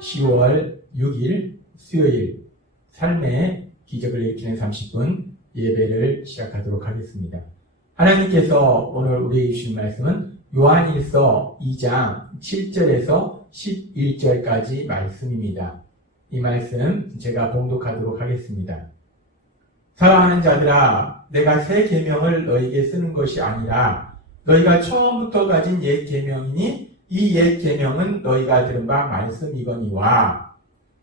10월 6일 수요일 삶의 기적을 일으키는 30분 예배를 시작하도록 하겠습니다. 하나님께서 오늘 우리에게 주신 말씀은 요한일서 2장 7절에서 11절까지 말씀입니다. 이 말씀 제가 봉독하도록 하겠습니다. 사랑하는 자들아, 내가 새 계명을 너희에게 쓰는 것이 아니라 너희가 처음부터 가진 옛 계명이니 이 옛 계명은 너희가 들은 바 말씀이거니와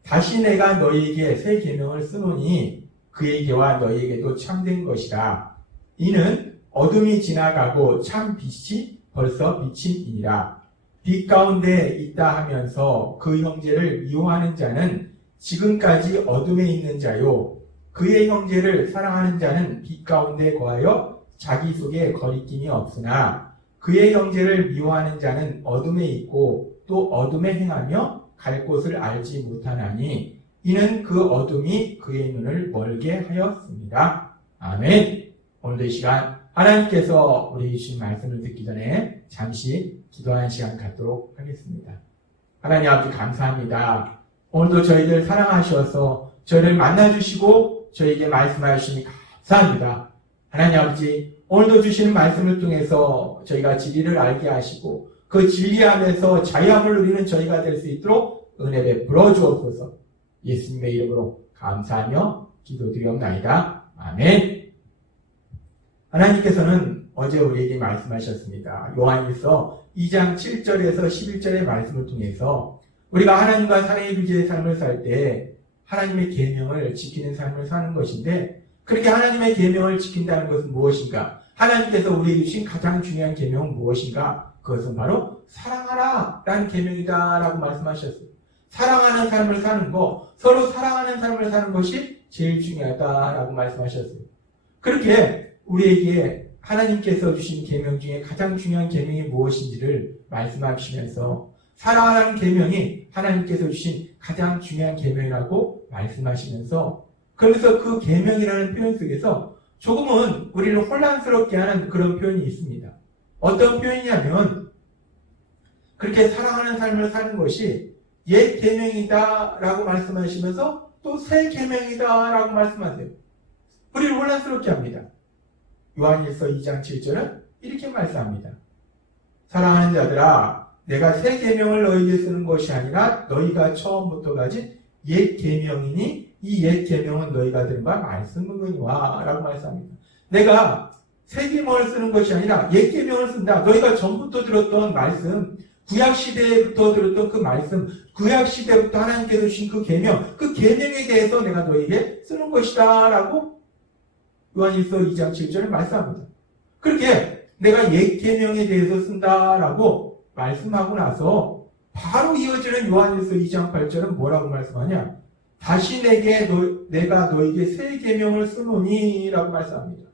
다시 내가 너희에게 새 계명을 쓰노니 그에게와 너희에게도 참된 것이라. 이는 어둠이 지나가고 참 빛이 벌써 비침이니라. 빛 가운데 있다 하면서 그 형제를 미워하는 자는 지금까지 어둠에 있는 자요, 그의 형제를 사랑하는 자는 빛 가운데 거하여 자기 속에 거리낌이 없으나 그의 형제를 미워하는 자는 어둠에 있고 또 어둠에 행하며 갈 곳을 알지 못하나니 이는 그 어둠이 그의 눈을 멀게 하였습니다. 아멘. 오늘도 이 시간 하나님께서 우리 주신 말씀을 듣기 전에 잠시 기도하는 시간 갖도록 하겠습니다. 하나님 아버지 감사합니다. 오늘도 저희들 사랑하셔서 저희를 만나주시고 저희에게 말씀하시니 감사합니다. 하나님 아버지, 오늘도 주시는 말씀을 통해서 저희가 진리를 알게 하시고 그 진리 안에서 자유함을 누리는 저희가 될 수 있도록 은혜 베풀어 주옵소서. 예수님의 이름으로 감사하며 기도드리옵나이다. 아멘. 하나님께서는 어제 우리에게 말씀하셨습니다. 요한일서 2장 7절에서 11절의 말씀을 통해서 우리가 하나님과 사랑의 교제의 삶을 살 때 하나님의 계명을 지키는 삶을 사는 것인데, 그렇게 하나님의 계명을 지킨다는 것은 무엇인가? 하나님께서 우리에게 주신 가장 중요한 계명은 무엇인가? 그것은 바로 사랑하라 라는 계명이다 라고 말씀하셨어요. 사랑하는 삶을 사는 거, 서로 사랑하는 삶을 사는 것이 제일 중요하다라고 말씀하셨어요. 그렇게 우리에게 하나님께서 주신 계명 중에 가장 중요한 계명이 무엇인지를 말씀하시면서 사랑하는 계명이 하나님께서 주신 가장 중요한 계명이라고 말씀하시면서, 그러면서 그 계명이라는 표현 속에서 조금은 우리를 혼란스럽게 하는 그런 표현이 있습니다. 어떤 표현이냐면, 그렇게 사랑하는 삶을 사는 것이 옛 계명이다 라고 말씀하시면서 또 새 계명이다 라고 말씀하세요. 우리를 혼란스럽게 합니다. 요한일서 2장 7절은 이렇게 말씀합니다. 사랑하는 자들아, 내가 새 계명을 너희에게 쓰는 것이 아니라 너희가 처음부터 가진 옛 계명이니 이 옛 계명은 너희가 들은 바 말씀이거니와 라고 말씀합니다. 내가 새 계명을 쓰는 것이 아니라 옛 계명을 쓴다. 너희가 전부터 들었던 말씀, 구약시대부터 들었던 그 말씀, 구약시대부터 하나님께서 주신 그 계명, 그 계명에 대해서 내가 너희에게 쓰는 것이다 라고 요한일서 2장 7절에 말씀합니다. 그렇게 내가 옛 계명에 대해서 쓴다라고 말씀하고 나서 바로 이어지는 요한일서 2장 8절은 뭐라고 말씀하냐? 다시 내가 너에게 새 계명을 쓰노니 라고 말씀합니다.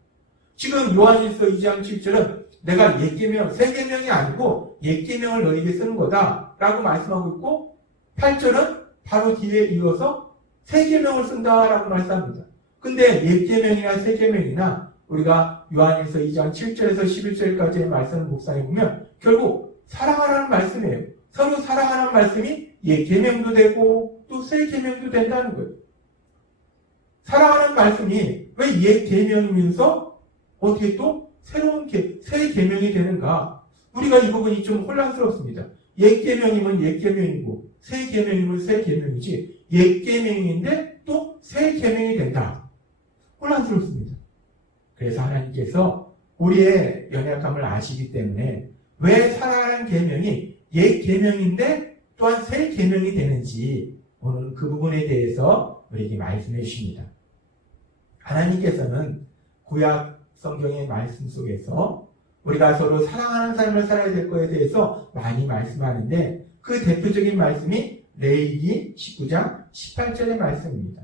지금 요한일서 2장 7절은 내가 옛 계명, 새 계명이 아니고 옛 계명을 너에게 쓰는 거다 라고 말씀하고 있고, 8절은 바로 뒤에 이어서 새 계명을 쓴다라고 말씀합니다. 근데 옛 계명이나 새 계명이나 우리가 요한일서 2장 7절에서 11절까지의 말씀을 묵상해 보면 결국 사랑하라는 말씀이에요. 서로 사랑하는 말씀이 옛 계명도 되고 또 새 계명도 된다는 거예요. 사랑하는 말씀이 왜 옛 계명이면서 어떻게 또 새 계명이 되는가? 우리가 이 부분이 좀 혼란스럽습니다. 옛 계명이면 옛 계명이고 새 계명이면 새 계명이지, 옛 계명인데 또 새 계명이 된다. 혼란스럽습니다. 그래서 하나님께서 우리의 연약함을 아시기 때문에 왜 사랑하는 계명이 옛 계명인데 또한 새 계명이 되는지 오늘 그 부분에 대해서 우리에게 말씀해 주십니다. 하나님께서는 구약 성경의 말씀 속에서 우리가 서로 사랑하는 삶을 살아야 될 것에 대해서 많이 말씀하는데, 그 대표적인 말씀이 레위기 19장 18절의 말씀입니다.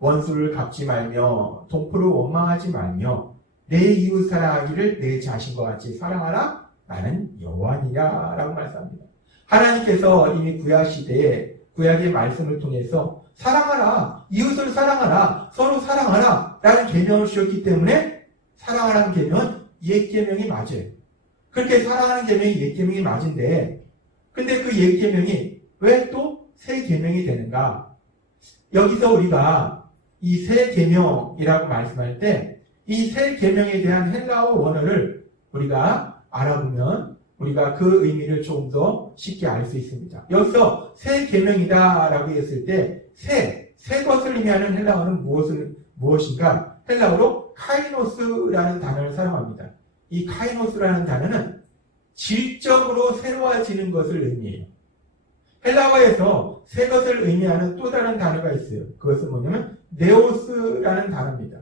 원수를 갚지 말며 동포를 원망하지 말며 내 이웃 사랑하기를 내 자신과 같이 사랑하라. 나는 여호와니라 라고 말씀합니다. 하나님께서 이미 구약시대에 구약의 말씀을 통해서 사랑하라, 이웃을 사랑하라, 서로 사랑하라 라는 계명을 주셨기 때문에 사랑하라는 계명은 옛 계명이 맞아요. 그렇게 사랑하는 계명이 옛 계명이 맞은데, 근데 그 옛 계명이 왜 또 새 계명이 되는가? 여기서 우리가 이 새 계명이라고 말씀할 때 이 새 계명에 대한 헬라어 원어를 우리가 알아보면 우리가 그 의미를 조금 더 쉽게 알 수 있습니다. 여기서 새 계명이다라고 했을 때 새 것을 의미하는 헬라어는 무엇인가? 헬라어로 카이노스라는 단어를 사용합니다. 이 카이노스라는 단어는 질적으로 새로워지는 것을 의미해요. 헬라어에서 새 것을 의미하는 또 다른 단어가 있어요. 그것은 뭐냐면 네오스라는 단어입니다.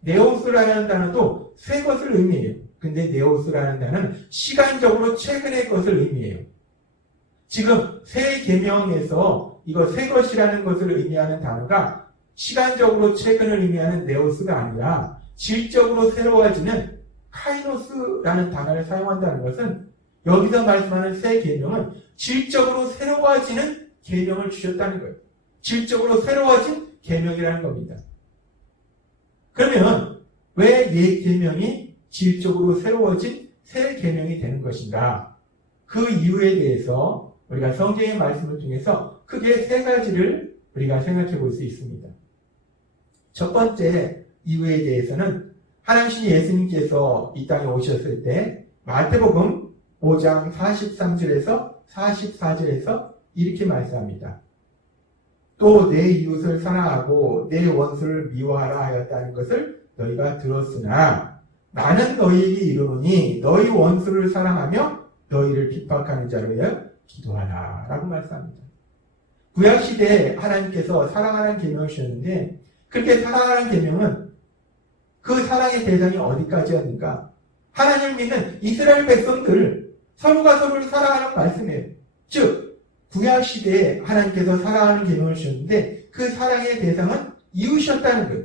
네오스라는 단어도 새 것을 의미해요. 근데 네오스라는 단어는 시간적으로 최근의 것을 의미해요. 지금 새 계명에서 이거 새 것이라는 것을 의미하는 단어가 시간적으로 최근을 의미하는 네오스가 아니라 질적으로 새로워지는 카이노스라는 단어를 사용한다는 것은 여기서 말씀하는 새 계명은 질적으로 새로워지는 계명을 주셨다는 거예요. 질적으로 새로워진 계명이라는 겁니다. 그러면 왜 옛 계명이 질적으로 새로워진 새 계명이 되는 것인가? 그 이유에 대해서 우리가 성경의 말씀을 통해서 크게 세 가지를 우리가 생각해 볼 수 있습니다. 첫 번째 이유에 대해서는 하나님 예수님께서 이 땅에 오셨을 때 마태복음 5장 43절에서 44절에서 이렇게 말씀합니다. 또 내 이웃을 사랑하고 내 원수를 미워하라 하였다는 것을 너희가 들었으나 나는 너희에게 이르노니 너희 원수를 사랑하며 너희를 핍박하는 자로 위하여 기도하라 라고 말씀합니다. 구약시대에 하나님께서 사랑하라는 계명을 주셨는데 그렇게 사랑하라는 계명은 그 사랑의 대상이 어디까지였는가? 하나님을 믿는 이스라엘 백성들 서로가 서로를 사랑하는 말씀이에요. 즉 구약시대에 하나님께서 사랑하는 계명을 주셨는데 그 사랑의 대상은 이웃이었다는 거예요.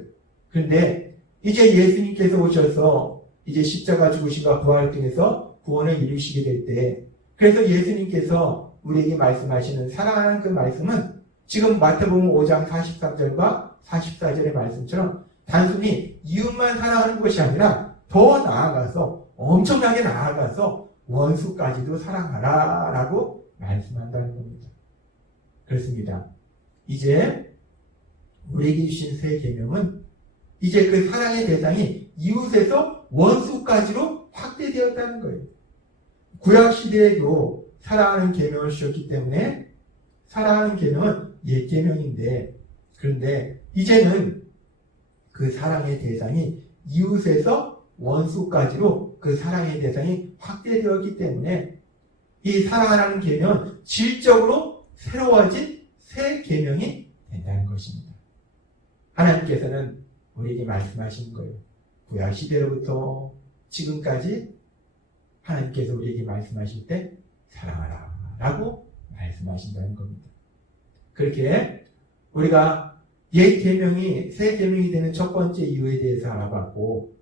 그런데 이제 예수님께서 오셔서 이제 십자가 죽으심과 부활을 통해서 구원을 이루시게 될 때 그래서 예수님께서 우리에게 말씀하시는 사랑하는 그 말씀은 지금 마태복음 5장 43절과 44절의 말씀처럼 단순히 이웃만 사랑하는 것이 아니라 더 나아가서 엄청나게 나아가서 원수까지도 사랑하라 라고 말씀한다는 겁니다. 그렇습니다. 이제 우리에게 주신 새 계명은 이제 그 사랑의 대상이 이웃에서 원수까지로 확대되었다는 거예요. 구약시대에도 사랑하는 계명을 주셨기 때문에 사랑하는 계명은 옛 계명인데 그런데 이제는 그 사랑의 대상이 이웃에서 원수까지로 그 사랑의 대상이 확대되었기 때문에 이 사랑하라는 계명은 질적으로 새로워진 새 계명이 된다는 것입니다. 하나님께서는 우리에게 말씀하시는 거예요. 구약시대로부터 지금까지 하나님께서 우리에게 말씀하실 때 사랑하라 라고 말씀하신다는 겁니다. 그렇게 우리가 옛 계명이 새 계명이 되는 첫 번째 이유에 대해서 알아봤고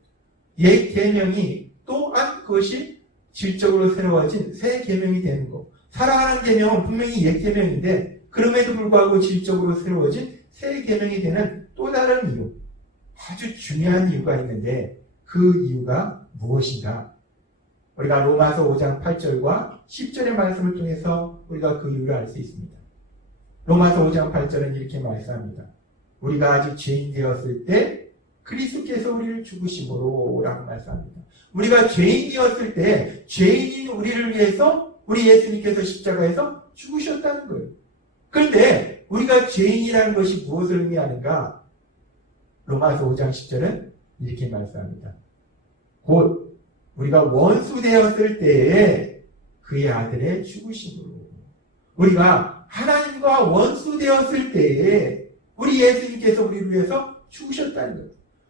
옛 계명이 또한 그것이 질적으로 새로워진 새 계명이 되는 것. 사랑하는 계명은 분명히 옛 계명인데 그럼에도 불구하고 질적으로 새로워진 새 계명이 되는 또 다른 이유, 아주 중요한 이유가 있는데 그 이유가 무엇인가? 우리가 로마서 5장 8절과 10절의 말씀을 통해서 우리가 그 이유를 알 수 있습니다. 로마서 5장 8절은 이렇게 말씀합니다. 우리가 아직 죄인 되었을 때 그리스도께서 우리를 죽으심으로 라고 말씀합니다. 우리가 죄인이었을 때 죄인인 우리를 위해서 우리 예수님께서 십자가에서 죽으셨다는 거예요. 그런데 우리가 죄인이라는 것이 무엇을 의미하는가? 로마서 5장 10절은 이렇게 말씀합니다. 곧 우리가 원수 되었을 때에 그의 아들의 죽으심으로 우리가 하나님과 원수 되었을 때에 우리 예수님께서 우리를 위해서 죽으셨다는 거예요.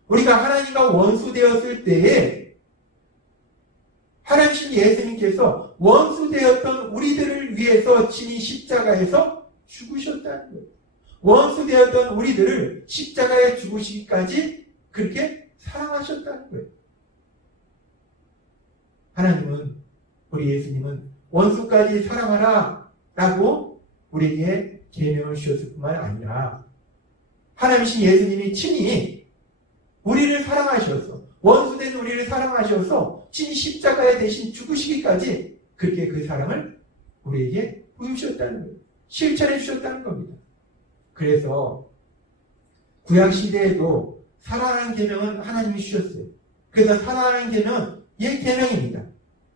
우리가 하나님과 원수 되었을 때에 하나님 예수님께서 원수 되었던 우리들을 위해서 친히 십자가에서 죽으셨다는 거예요. 원수 되었던 우리들을 십자가에 죽으시기까지 그렇게 사랑하셨다는 거예요. 하나님은, 우리 예수님은 원수까지 사랑하라 라고 우리에게 계명을 주셨을 뿐만 아니라 하나님이신 예수님이 친히 우리를 사랑하셔서 원수된 우리를 사랑하셔서 친히 십자가에 대신 죽으시기까지 그렇게 그 사랑을 우리에게 보여주셨다는 거예요. 실천해 주셨다는 겁니다. 그래서 구약 시대에도 사랑하는 계명은 하나님이 주셨어요. 그래서 사랑하는 계명은 옛 계명입니다.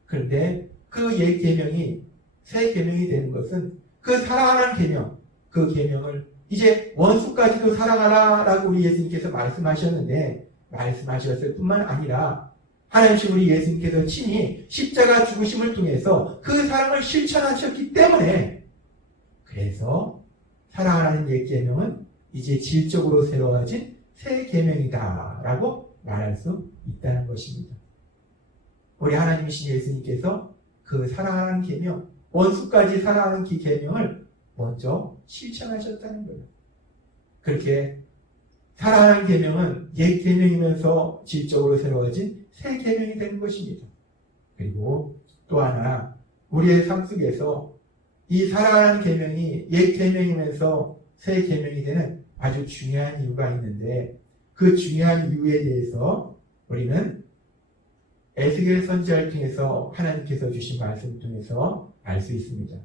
그런데 그 옛 계명이 새 계명이 되는 것은 그 사랑하는 계명, 그 계명을 이제 원수까지도 사랑하라라고 우리 예수님께서 말씀하셨는데 말씀하셨을 뿐만 아니라 하나님신 우리 예수님께서 친히 십자가 죽으심을 통해서 그 사랑을 실천하셨기 때문에 그래서 사랑하는 옛 계명은 이제 질적으로 새로워진 새 계명이다라고 말할 수 있다는 것입니다. 우리 하나님이신 예수님께서 그 사랑하는 계명, 원수까지 사랑하는 그 계명을 먼저 실천하셨다는 거예요. 그렇게 사랑하는 계명은 옛 계명이면서 질적으로 새로워진 새 계명이 되는 것입니다. 그리고 또 하나 우리의 삶 속에서 이 사랑하는 계명이 옛 계명이면서 새 계명이 되는 아주 중요한 이유가 있는데 그 중요한 이유에 대해서 우리는 에스겔 선지자를 통해서 하나님께서 주신 말씀을 통해서 알 수 있습니다.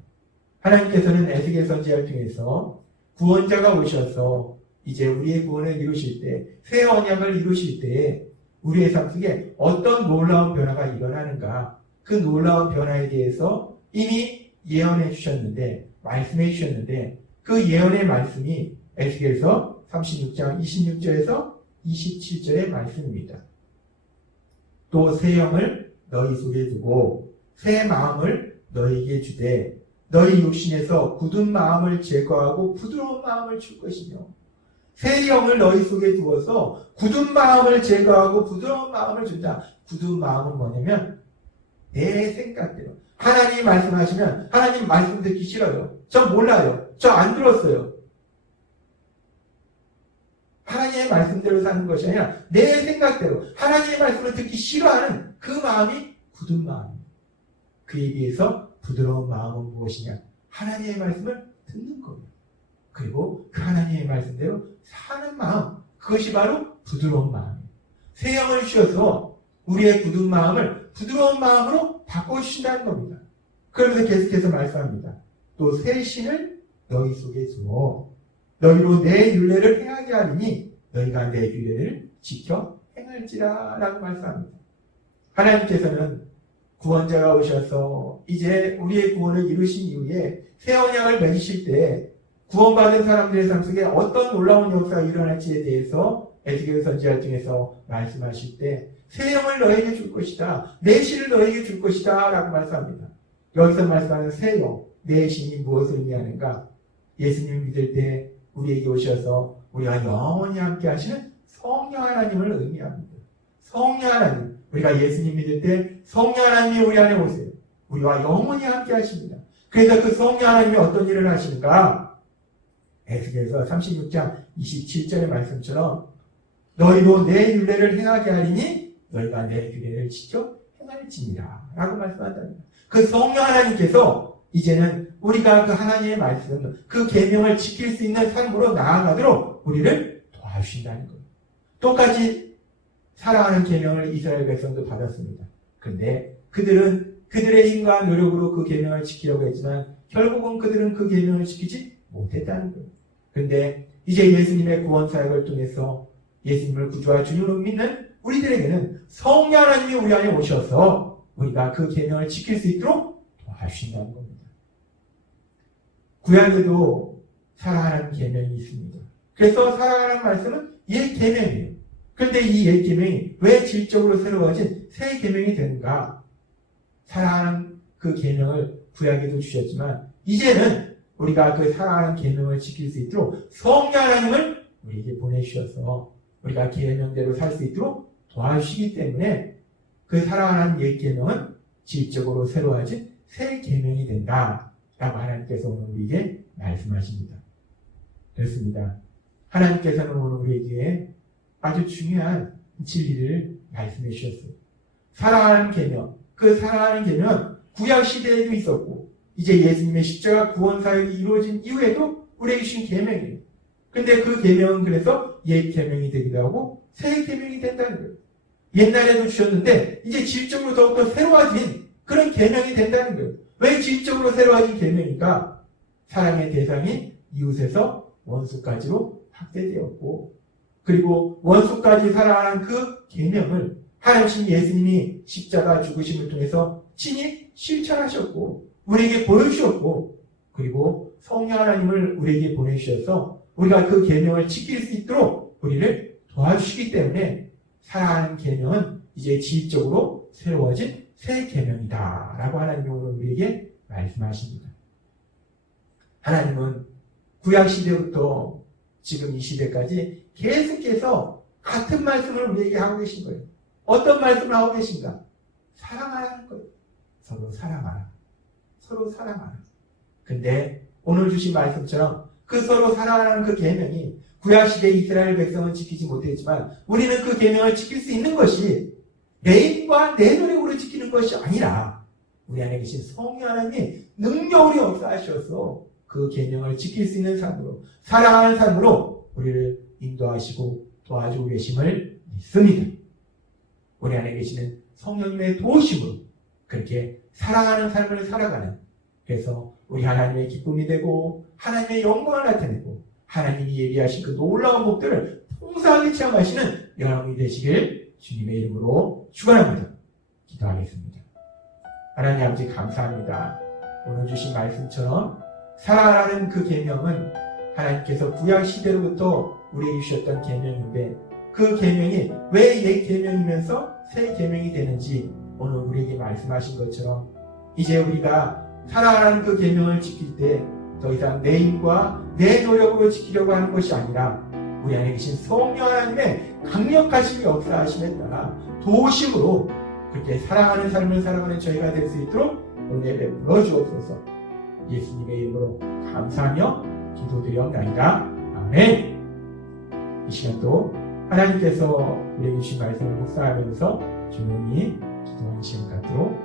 하나님께서는 에스겔 선지자를 통해서 구원자가 오셔서 이제 우리의 구원을 이루실 때, 새 언약을 이루실 때에 우리의 삶 속에 어떤 놀라운 변화가 일어나는가, 그 놀라운 변화에 대해서 이미 예언해 주셨는데, 말씀해 주셨는데, 그 예언의 말씀이 에스겔서 36장 26절에서 27절의 말씀입니다. 또 새 영을 너희 속에 두고 새 마음을 너희에게 주되 너희 육신에서 굳은 마음을 제거하고 부드러운 마음을 줄 것이며 새 영을 너희 속에 두어서 굳은 마음을 제거하고 부드러운 마음을 준다. 굳은 마음은 뭐냐면 내 생각대로 하나님이 말씀하시면 하나님 말씀 듣기 싫어요. 저 몰라요. 저 안 들었어요. 하나님의 말씀대로 사는 것이 아니라 내 생각대로 하나님의 말씀을 듣기 싫어하는 그 마음이 굳은 마음입니다. 그에 비해서 부드러운 마음은 무엇이냐? 하나님의 말씀을 듣는 겁니다. 그리고 그 하나님의 말씀대로 사는 마음, 그것이 바로 부드러운 마음이에요. 새 영을 주셔서 우리의 굳은 마음을 부드러운 마음으로 바꿔주신다는 겁니다. 그러면서 계속해서 말씀합니다. 또 새 신을 너희 속에 두어 너희로 내 율례를 행하게 하리니 너희가 내 율례를 지켜 행할지라 라고 말씀합니다. 하나님께서는 구원자가 오셔서 이제 우리의 구원을 이루신 이후에 새 언약을 맺으실 때 구원받은 사람들의 삶 속에 어떤 놀라운 역사가 일어날지에 대해서 에스겔 선지자를 통해서 말씀하실 때 새 영을 너에게 줄 것이다. 내 신을 너에게 줄 것이다 라고 말씀합니다. 여기서 말씀하는 새 영, 내 신이 무엇을 의미하는가? 예수님을 믿을 때 우리에게 오셔서 우리가 영원히 함께 하시는 성령 하나님을 의미합니다. 성령 하나님, 우리가 예수님 믿을 때 성령 하나님이 우리 안에 오세요. 우리와 영원히 함께 하십니다. 그래서 그 성령 하나님이 어떤 일을 하시는가? 에스겔서 36장 27절의 말씀처럼 너희도 내 율례를 행하게 하리니 너희가 내 규례를 지켜 행할지니라 라고 말씀한답니다. 그 성령 하나님께서 이제는 우리가 그 하나님의 말씀, 그 계명을 지킬 수 있는 삶으로 나아가도록 우리를 도와주신다는 거예요. 똑같이 사랑하는 계명을 이스라엘 백성도 받았습니다. 그런데 그들은 그들의 힘과 노력으로 그 계명을 지키려고 했지만 결국은 그들은 그 계명을 지키지 못했다는 거예요. 그런데 이제 예수님의 구원 사역을 통해서 예수님을 구주와 주님으로 믿는 우리들에게는 성령 하나님이 우리 안에 오셔서 우리가 그 계명을 지킬 수 있도록 도와주신다는 겁니다. 구약에도 사랑하는 계명이 있습니다. 그래서 사랑하는 말씀은 옛 계명이에요. 그런데 이 옛 계명이 왜 질적으로 새로워진 새 계명이 되는가? 사랑하는 그 계명을 구약에도 주셨지만 이제는 우리가 그 사랑하는 계명을 지킬 수 있도록 성령 하나님을 우리에게 보내주셔서 우리가 계명대로 살 수 있도록 도와주시기 때문에 그 사랑하는 옛 계명은 질적으로 새로워진 새 계명이 된다 라고 하나님께서 오늘 우리에게 말씀하십니다. 그렇습니다. 하나님께서는 오늘 우리에게 아주 중요한 진리를 말씀해 주셨어요. 사랑하는 계명, 그 사랑하는 계명은 구약 시대에도 있었고 이제 예수님의 십자가 구원 사역이 이루어진 이후에도 우리에게 주신 계명이에요. 근데 그 계명은 그래서 옛 계명이 되기도 하고 새 계명이 된다는 거예요. 옛날에도 주셨는데 이제 질적으로 더욱더 새로워진 그런 계명이 된다는 거예요. 왜 질적으로 새로워진 계명인가? 사랑의 대상이 이웃에서 원수까지로 확대되었고, 그리고 원수까지 사랑하는 그 계명을 하나님 예수님이 십자가 죽으심을 통해서 친히 실천하셨고 우리에게 보여주셨고, 그리고 성령 하나님을 우리에게 보내주셔서 우리가 그 계명을 지킬 수 있도록 우리를 도와주시기 때문에 사랑하는 계명은 이제 지식적으로 새로워진 새 계명이다 라고 하나님이 오늘 우리에게 말씀하십니다. 하나님은 구약시대부터 지금 이 시대까지 계속해서 같은 말씀을 우리에게 하고 계신 거예요. 어떤 말씀을 하고 계신가? 사랑하라는 거예요. 서로 사랑하라. 서로 사랑하라. 근데 오늘 주신 말씀처럼 그 서로 사랑하라는 그 계명이 구약시대 이스라엘 백성은 지키지 못했지만 우리는 그 계명을 지킬 수 있는 것이 내 힘과 내 노력으로 지키는 것이 아니라 우리 안에 계신 성령 하나님이 능력으로 역사하셔서 그 계명을 지킬 수 있는 삶으로, 사랑하는 삶으로 우리를 인도하시고 도와주고 계심을 믿습니다. 우리 안에 계시는 성령님의 도우심으로 그렇게 사랑하는 삶을 살아가는, 그래서 우리 하나님의 기쁨이 되고 하나님의 영광을 나타내고 하나님이 예비하신 그 놀라운 복들을 풍성하게 체험하시는 여러분이 되시길 주님의 이름으로 축원합니다. 기도하겠습니다. 하나님 아버지 감사합니다. 오늘 주신 말씀처럼 사랑하라는 그 계명은 하나님께서 구약 시대로부터 우리에게 주셨던 계명인데 그 계명이 왜 옛 계명이면서 새 계명이 되는지 오늘 우리에게 말씀하신 것처럼 이제 우리가 사랑하라는 그 계명을 지킬 때 더 이상 내 힘과 내 노력으로 지키려고 하는 것이 아니라 우리 안에 계신 성령 하나님의 강력하신 역사하심에 따라 도우심으로 그렇게 사랑하는 삶을 살아가는 저희가 될 수 있도록 은혜 베풀어 주옵소서. 예수님의 이름으로 감사하며 기도드리옵나이다. 아멘. 이 시간도 하나님께서 우리에게 주신 말씀을 묵상하면서 조용히 기도하는 시간 갖도록